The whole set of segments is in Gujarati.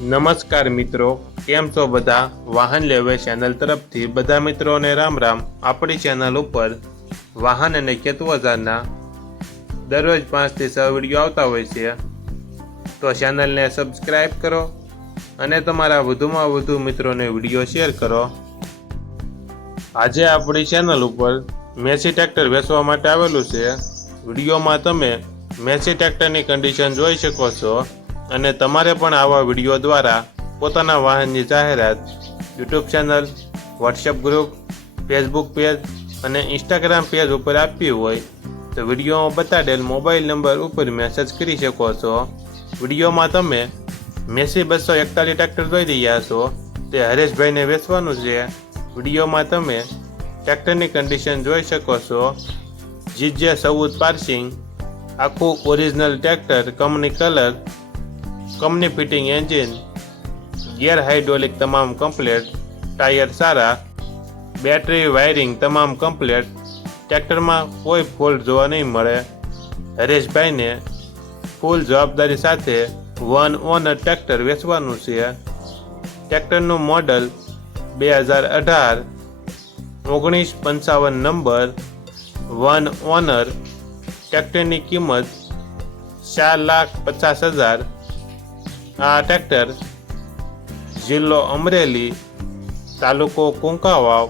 નમસ્કાર મિત્રો, કેમ છો બધા? વાહન લેવે ચેનલ તરફથી બધા મિત્રોને રામ રામ। આપણી ચેનલ ઉપર વાહન અને ખેતવજારના દરરોજ 5 થી 6 વિડીયો આવતા હોય છે, તો ચેનલને સબસ્ક્રાઈબ કરો અને તમારા વધુમાં વધુ મિત્રોને વિડીયો શેર કરો। આજે આપણી ચેનલ ઉપર મેસી ટ્રેક્ટર વેચવા માટે આવેલું છે। વિડીયોમાં તમે મેસી ટ્રેક્ટરની કન્ડિશન જોઈ શકો છો અને તમારે પણ આવા વિડીયો દ્વારા પોતાના વાહનની જાહેરાત YouTube channel, WhatsApp group, Facebook page અને ઇન્સ્ટાગ્રામ પેજ ઉપર આપવી હોય તો વિડીયોમાં બતાડેલ મોબાઈલ નંબર ઉપર મેસેજ કરી શકો છો। વિડીયોમાં તમે મેસી 241 ટ્રેક્ટર જોઈ રહ્યા છો, તે હરેશભાઈને વેચવાનું છે। વિડીયોમાં તમે ટ્રેક્ટરની કન્ડિશન જોઈ શકો છો। જીજે 14 પાર્સિંગ, આખું original tractor, company colour, company fitting engine, gear hydraulic તમામ કમ્પ્લેટ, ટાયર સારા, બેટરી વાયરિંગ તમામ કમ્પ્લેટ, ટ્રેક્ટરમાં કોઈ ફોલ્ટ જોવા નહીં મળે। હરેશભાઈને ફૂલ જવાબદારી સાથે વન ઓનર ટ્રેક્ટર વેચવાનું છે। ટ્રેક્ટરનું મોડલ 2018, 1955 નંબર, વન ઓનર। ટ્રેક્ટરની કિંમત 4,50,000। આ ટ્રેક્ટર જિલ્લો અમરેલી, તાલુકો કુંકાવાવ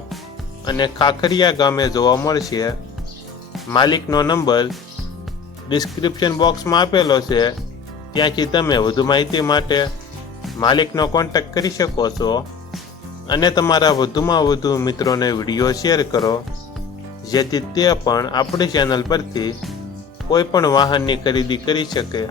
અને ખાખરિયા ગામે જોવા મળશે। માલિકનો નંબર ડિસ્ક્રિપ્શન બોક્સમાં આપેલો છે, ત્યાંથી તમે વધુ માહિતી માટે માલિકનો કોન્ટેક્ટ કરી શકો છો અને તમારા વધુમાં વધુ મિત્રોને વિડીયો શેર કરો, જેથી તે પણ આપણી ચેનલ પરથી કોઈ પણ વાહનની ખરીદી કરી શકે।